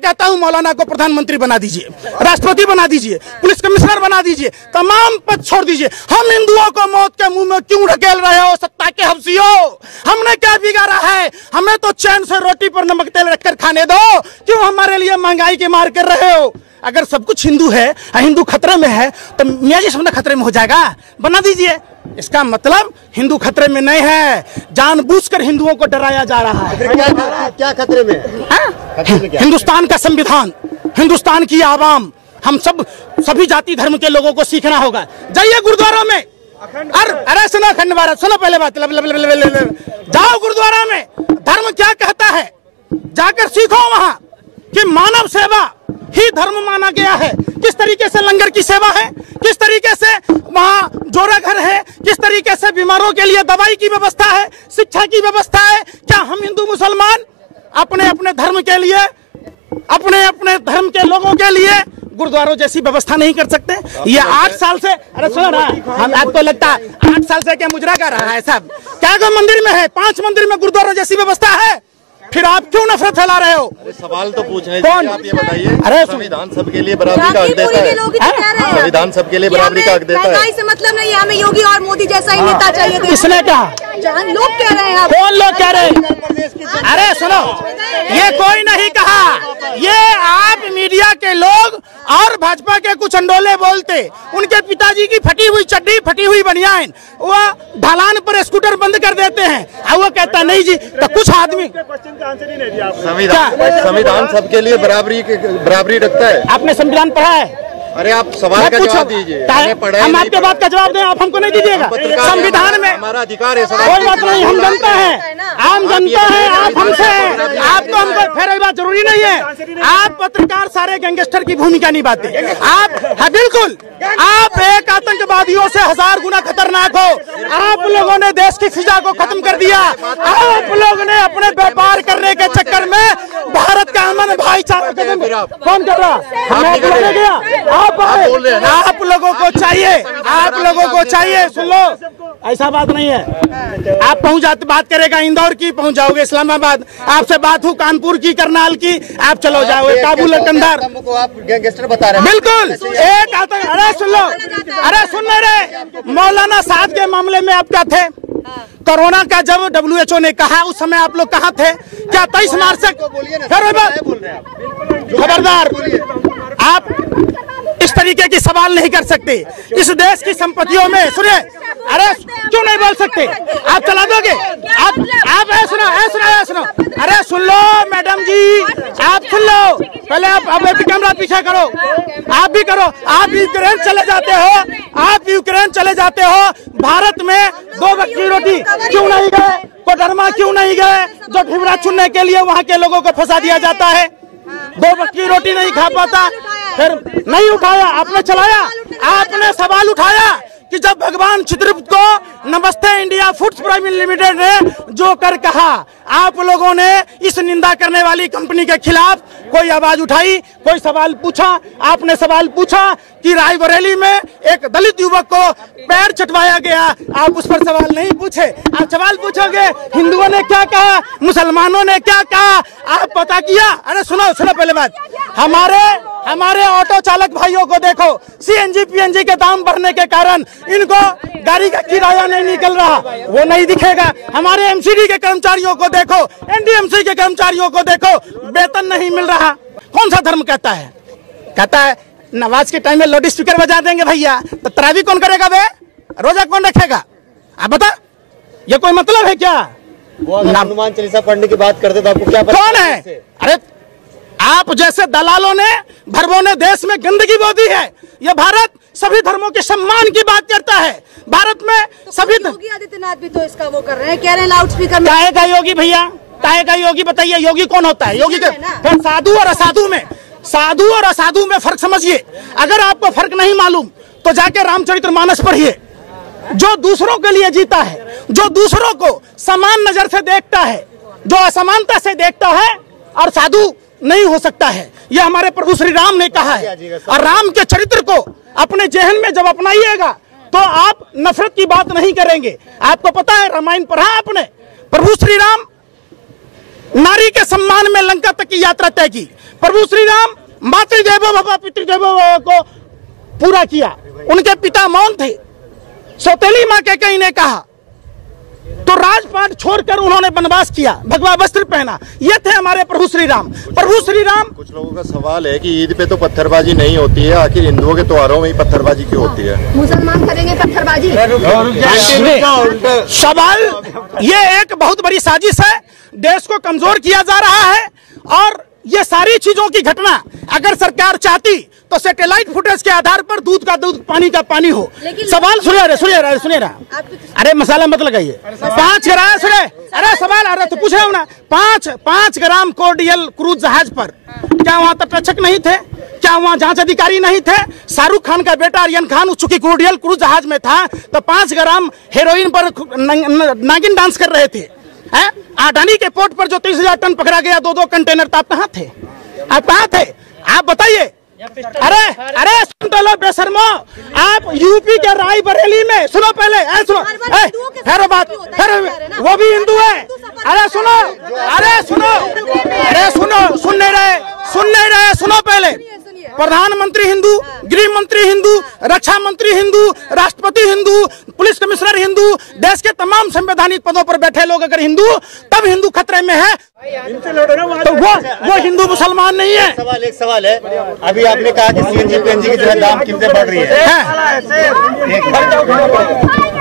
कहता हूं मौलाना को प्रधानमंत्री बना दीजिए, राष्ट्रपति बना दीजिए, पुलिस कमिश्नर बना दीजिए, तमाम पद छोड़ दीजिए। हम हिंदुओं को मौत के मुंह में क्यों ढकेल रहे हो सत्ता के हफ्सियों? हमने क्या बिगाड़ा है? हमें तो चैन से रोटी पर नमक तेल रखकर खाने दो, क्यों हमारे लिए महंगाई की मार कर रहे हो? अगर सब कुछ हिंदू है, हिंदू खतरे में है, तो मियां जी सामने खतरे में हो जाएगा, बना दीजिए। इसका मतलब हिंदू खतरे में नहीं है, जानबूझकर हिंदुओं को डराया जा रहा है। क्या खतरे में है? हिंदुस्तान का संविधान, हिंदुस्तान की आवाम, हम सब सभी जाति धर्म के लोगों को सीखना होगा। जाइए गुरुद्वारा में, अरे सुनो अखंड भारत, सुनो पहले बात, जाओ गुरुद्वारा में, धर्म क्या कहता है जाकर सीखो वहां कि मानव सेवा ही धर्म माना गया है। किस तरीके से लंगर की सेवा है, किस तरीके से वहाँ जोड़ा घर है, किस तरीके से बीमारों के लिए दवाई की व्यवस्था है, शिक्षा की व्यवस्था है। क्या हम हिंदू मुसलमान अपने अपने धर्म के लिए, अपने अपने धर्म के लोगों के लिए गुरुद्वारों जैसी व्यवस्था नहीं कर सकते? ये 8 साल से, अरे सुनो ना, हम आपको लगता है 8 साल से क्या मुजरा कर रहा है सब? क्या को मंदिर में है, 5 मंदिर में गुरुद्वारों जैसी व्यवस्था है, फिर आप क्यों नफरत फैला रहे हो? अरे सवाल तो पूछ रहे कौन? आप ये बताइए, अरे संविधान सबके लिए बराबरी का हक देता है। संविधान सबके लिए बराबरी का हक देता है। महंगाई से मतलब नहीं है, हमें योगी और मोदी जैसा ही नेता चाहिए। किसने कहा? लोग कह रहे हैं। कौन लोग कह रहे हैं? अरे सुनो, ये कोई नहीं कहा, ये आप मीडिया के लोग और भाजपा के कुछ अंडोले बोलते। उनके पिताजी की फटी हुई चड्डी, फटी हुई बनियान, वो ढलान पर स्कूटर बंद कर देते हैं और वो कहता नहीं जी। तो कुछ आदमी, संविधान सबके लिए बराबरी रखता है। आपने संविधान पढ़ा है? अरे आप सवाल का जवाब दीजिए। हम आपके बात का जवाब दें, आप हमको नहीं दीजिएगा। संविधान में हमारा अधिकार है। कोई बात नहीं, हम जनता है, आम जनता है, आप हमसे हैं, आपको हमको फिर बात जरूरी नहीं है। आप पत्रकार सारे गैंगस्टर की भूमिका निभाते, आप है बिल्कुल, आप एक आतंकवादियों से 1000 गुना खतरनाक हो। आप लोगों ने देश की फिजा को खत्म कर दिया। आप लोगों ने अपने व्यापार करने के चक्कर में भारत का अमन भाईचारा कौन कर रहा? आप लोगों को चाहिए, आप लोगों को चाहिए, सुन लो, ऐसा बात नहीं है। आप पहुंच जाते, बात करेगा इंदौर की, पहुंच जाओगे इस्लामाबाद, आपसे बात हो कानपुर की, करनाल की, आप चलो जाओगे काबुल, कंधार। आप गैंगस्टर बता रहे हैं। बिल्कुल एक आतंक। अरे सुन लो, अरे सुन रहे, मौलाना साहब के मामले में आप क्या थे? कोरोना का जब WHO ने कहा उस समय आप लोग कहाँ थे? क्या 23 मार्च से? खबरदार, आप इस तरीके की सवाल नहीं कर सकते। इस देश की संपत्तियों में, सुनिए, अरे क्यों नहीं बोल सकते? आप चला दोगे? आप सुनो, अरे सुन लो मैडम जी, आप सुन लो पहले। आप कैमरा पीछे करो, आप भी करो। आप यूक्रेन चले जाते हो, आप यूक्रेन चले जाते हो, भारत में 2 वक्त की रोटी क्यों नहीं गए? कोडरमा क्यों नहीं गए? जो ढिबरा चुनने के लिए वहाँ के लोगों को फंसा दिया जाता है, 2 वक्त की रोटी नहीं खा पाता, फिर नहीं उठाया, आपने चलाया, आपने सवाल उठाया कि जब भगवान चित्रगुप्त को नमस्ते इंडिया फूड्स प्राइवेट लिमिटेड ने जो कर कहा, आप लोगों ने इस निंदा करने वाली कंपनी के खिलाफ कोई आवाज उठाई, कोई सवाल पूछा? आपने सवाल पूछा कि रायबरेली में एक दलित युवक को पैर चटवाया गया, आप उस पर सवाल नहीं पूछे। आप सवाल पूछोगे हिंदुओं ने क्या कहा, मुसलमानों ने क्या कहा, आप पता किया? अरे सुनो पहले बात, हमारे ऑटो चालक भाइयों को देखो, CNG PNG के दाम बढ़ने के कारण इनको गाड़ी का किराया नहीं निकल रहा, वो नहीं दिखेगा। हमारे MCD के कर्मचारियों को देखो, NDMC के कर्मचारियों को देखो, वेतन नहीं मिल रहा। कौन सा धर्म कहता है? कहता है नमाज के टाइम में लाउड स्पीकर बजा देंगे भैया, तो तरावी कौन करेगा बे? रोजा कौन रखेगा? आप बता, ये कोई मतलब है क्या? हनुमान चालीसा पढ़ने की बात करते तो आपको क्या कौन है? अरे आप जैसे दलालों ने, भरवों ने देश में गंदगी बो दी है। ये भारत सभी धर्मों के सम्मान की बात करता है। भारत में तो सभी योगी आदित्यनाथ भी तो इसका वो कर रहे हैं, कह रहे हैं लाउड स्पीकर में। काहे का योगी भैया? काहे का योगी? बताइए योगी कौन होता है? योगी के फिर साधु और असाधु में फर्क समझिए। अगर आपको फर्क नहीं मालूम तो जाके रामचरितमानस पढ़िए। जो दूसरों के लिए जीता है, जो दूसरों को समान नजर से देखता है, जो असमानता से देखता है, और साधु नहीं हो सकता है। यह हमारे प्रभु श्री राम ने कहा है। और राम के चरित्र को अपने जहन में जब अपनाइएगा तो आप नफरत की बात नहीं करेंगे। आपको पता है, रामायण पढ़ा आपने? प्रभु श्री राम नारी के सम्मान में लंका तक की यात्रा तय की। प्रभु श्री राम मातृदेवो भव पितृदेवो भव को पूरा किया। उनके पिता मौन थे। सौतेली मां कैकेयी ने कहा तो राजपाट छोड़कर उन्होंने वनवास किया, भगवा वस्त्र पहना। ये थे हमारे प्रभु श्री राम। प्रभु श्री राम। कुछ लोगों का सवाल है कि ईद पे तो पत्थरबाजी नहीं होती है, आखिर हिंदुओं के त्योहारों में ही पत्थरबाजी क्यों होती है? मुसलमान करेंगे पत्थरबाजी? सवाल ये एक बहुत बड़ी साजिश है, देश को कमजोर किया जा रहा है। और ये सारी चीजों की घटना अगर सरकार चाहती तो सैटेलाइट फुटेज के आधार पर दूध का दूध पानी का पानी हो। सवाल सुनिए ना, अरे मसाला मत लगाइए। 5 ग्राम सुने, अरे सवाल आ रहा तो पूछे ना, 5 ग्राम कोर्डियल क्रूज जहाज पर क्या वहां तटरक्षक नहीं थे? क्या वहां जांच अधिकारी नहीं थे? शाहरुख खान का बेटा आर्यन खान चूंकि कोर्डियल क्रूज जहाज में था तो 5 ग्राम हेरोइन पर नागिन डांस कर रहे थे। अडानी के पोर्ट पर जो 30,000 टन पकड़ा गया, 2 कंटेनर, तो आप कहाँ थे? आप बताइए। अरे सुन तो लो बेशर्मो, आप यूपी के रायबरेली में सुनो, पहले सुनो, वो भी हिंदू है। अरे सुनो, सुन नहीं रहे, सुनो पहले। प्रधानमंत्री हिंदू, गृह मंत्री हिंदू, रक्षा मंत्री हिंदू, राष्ट्रपति हिंदू, पुलिस कमिश्नर हिंदू, देश के तमाम संवैधानिक पदों पर बैठे लोग अगर हिंदू, तब हिंदू खतरे में है। तो वो हिंदू मुसलमान नहीं है। एक सवाल है, अभी आपने कहा कि सीएनजी पीएनजी की जो दाम कीमतें बढ़ रही है,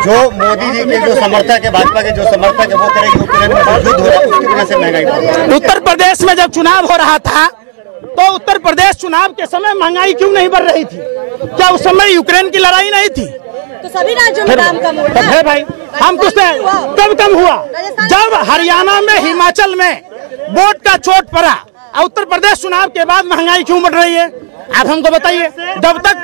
जो मोदी जी के जो समर्थक है, भाजपा के जो समर्थक है, वो करेंगे यूक्रेन में युद्ध हो रहा है, उसकी वजह से महंगाई बढ़ रही है। उत्तर प्रदेश में जब चुनाव हो रहा था तो उत्तर प्रदेश चुनाव के समय महंगाई क्यों नहीं बढ़ रही थी? क्या उस समय यूक्रेन की लड़ाई नहीं थी? तो सभी राज्यों में दाम कम हुआ है भाई। हम पूछते हैं कब कम हुआ? जब हरियाणा में, हिमाचल में वोट का चोट पड़ा। उत्तर प्रदेश चुनाव के बाद महंगाई क्यों बढ़ रही है? आप हमको बताइए। जब तक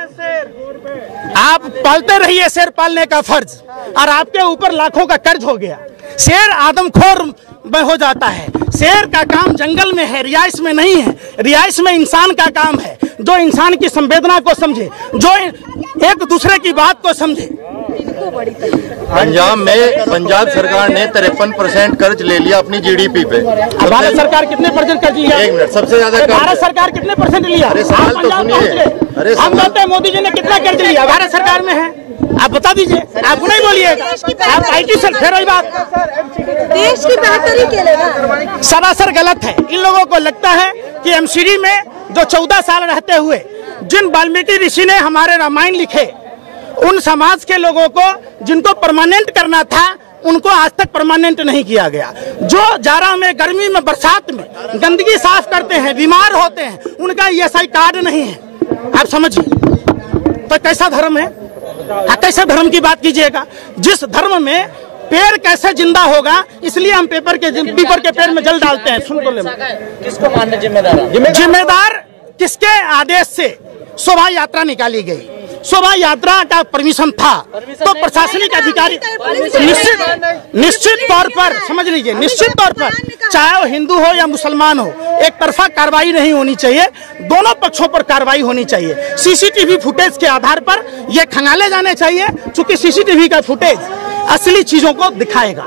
आप पालते रहिए शेर पालने का फर्ज, और आपके ऊपर लाखों का कर्ज हो गया। शेर आदमखोर में हो जाता है। शेर का काम जंगल में है, रिहाइश में नहीं है। रिहाइश में इंसान का काम है, जो इंसान की संवेदना को समझे, जो एक दूसरे की बात को समझे। पंजाब सरकार ने 53% कर्ज ले लिया अपनी जीडीपी पे। भारत सरकार कितने % कर्ज लिया? 1 मिनट, सबसे ज्यादा भारत सरकार कितने % लिया? अरे सवाल तो सुनिए। हम कहते हैं मोदी जी ने कितना कर्ज लिया? भारत सरकार में है, आप बता दीजिए। आप नहीं बोलिएगा, आप IT से फिर वही बात। देश की बेहतरी के लिए सरासर गलत है। इन लोगों को लगता है कि MCD में जो 14 साल रहते हुए जिन वाल्मीकि ऋषि ने हमारे रामायण लिखे, उन समाज के लोगों को जिनको परमानेंट करना था, उनको आज तक परमानेंट नहीं किया गया। जो जाड़ा में, गर्मी में, बरसात में गंदगी साफ करते हैं, बीमार होते हैं, उनका ESI कार्ड नहीं है। आप समझिए तो कैसा धर्म है? कैसे धर्म की बात कीजिएगा? जिस धर्म में पेड़ कैसे जिंदा होगा, इसलिए हम पीपर के पेड़ में जल डालते हैं। सुन तो ले, किसको मानते जिम्मेदार? जिम्मेदार किसके आदेश से शोभा यात्रा निकाली गई? शोभा यात्रा का परमिशन था तो प्रशासनिक अधिकारी निश्चित तौर पर, समझ लीजिए, निश्चित तौर पर चाहे वो हिंदू हो या मुसलमान हो, एक तरफा कार्रवाई नहीं होनी चाहिए। दोनों पक्षों पर कार्रवाई होनी चाहिए। CCTV फुटेज के आधार पर ये खंगाले जाने चाहिए, क्योंकि CCTV का फुटेज असली चीजों को दिखाएगा।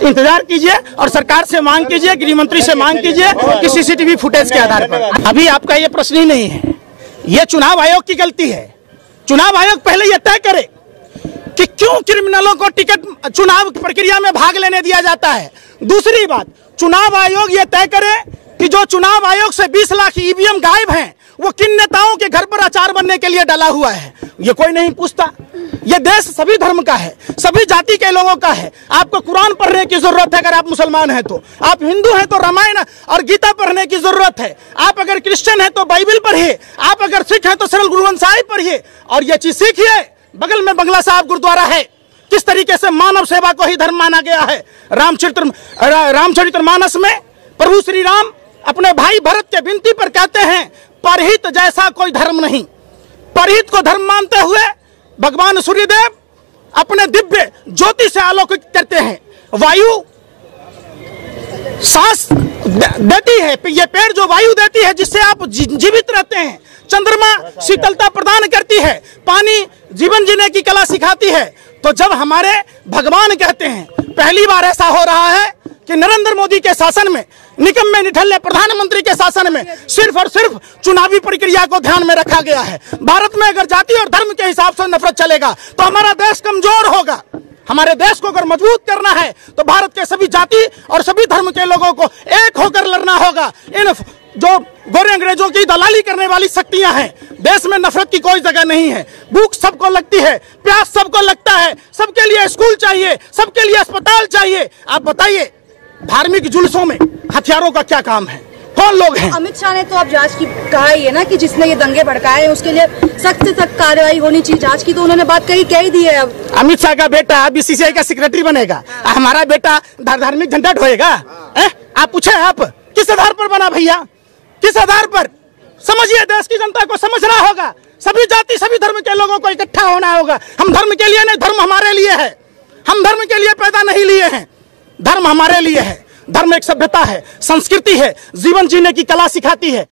इंतजार कीजिए और सरकार से मांग कीजिए, गृह मंत्री से मांग कीजिए कि CCTV फुटेज के आधार पर। अभी आपका ये प्रश्न ही नहीं है, ये चुनाव आयोग की गलती है। चुनाव आयोग पहले यह तय करे कि क्यों क्रिमिनलों को टिकट चुनाव प्रक्रिया में भाग लेने दिया जाता है। दूसरी बात, चुनाव आयोग यह तय करे कि जो चुनाव आयोग से 20 लाख EVM गायब हैं, वो किन नेताओं के घर पर अचार बनने के लिए डाला हुआ है। ये कोई नहीं पूछता। ये देश सभी धर्म का है, सभी जाति के लोगों का है। आपको कुरान पढ़ने की जरूरत है अगर आप मुसलमान हैं तो, आप हिंदू हैं तो रामायण और गीता पढ़ने की जरूरत है, आप अगर क्रिश्चियन हैं तो बाइबल पढ़िए, आप अगर सिख हैं तो सरल गुरु ग्रंथ साहिब पढ़िए। और ये चीज सीखिए, बगल में बंगला साहब गुरुद्वारा है, किस तरीके से मानव सेवा को ही धर्म माना गया है। रामचरितमानस में प्रभु श्री राम अपने भाई भरत के विनती पर कहते हैं, परहित जैसा कोई धर्म नहीं। परहित को धर्म मानते हुए भगवान सूर्यदेव अपने दिव्य ज्योति से आलोकित करते हैं। वायु सांस देती है, ये पेड़ जो वायु देती है जिससे आप जीवित रहते हैं। चंद्रमा शीतलता प्रदान करती है, पानी जीवन जीने की कला सिखाती है। तो जब हमारे भगवान कहते हैं, पहली बार ऐसा हो रहा है कि नरेंद्र मोदी के शासन में, निकम्मे निठल्ले प्रधानमंत्री के शासन में सिर्फ और सिर्फ चुनावी प्रक्रिया को ध्यान में रखा गया है। भारत में अगर जाति और धर्म के हिसाब से नफरत चलेगा तो हमारा देश कमजोर होगा। हमारे देश को अगर मजबूत करना है तो भारत के सभी जाति और सभी धर्म के लोगों को एक होकर लड़ना होगा। इन जो गोरे अंग्रेजों की दलाली करने वाली शक्तियां हैं, देश में नफरत की कोई जगह नहीं है। भूख सबको लगती है, प्यास सबको लगता है, सबके लिए स्कूल चाहिए, सबके लिए अस्पताल चाहिए। आप बताइए, धार्मिक जुलूसों में हथियारों का क्या काम है? कौन लोग हैं? अमित शाह ने तो अब जांच की कहा ही है ना कि जिसने ये दंगे भड़काए हैं उसके लिए सख्त से सख्त कार्रवाई होनी चाहिए। जांच की तो उन्होंने बात कह ही दी है। अब अमित शाह का बेटा बीसीसीआई का सेक्रेटरी बनेगा, हमारा बेटा धार्मिक झंडा ढोएगा? आप पूछे, आप किस आधार पर बना भैया? किस आधार पर? समझिए, देश की जनता को समझना होगा। सभी जाति सभी धर्म के लोगों को इकट्ठा होना होगा। हम धर्म के लिए नहीं, धर्म हमारे लिए है। हम धर्म के लिए पैदा नहीं लिए हैं, धर्म हमारे लिए है। धर्म एक सभ्यता है, संस्कृति है, जीवन जीने की कला सिखाती है।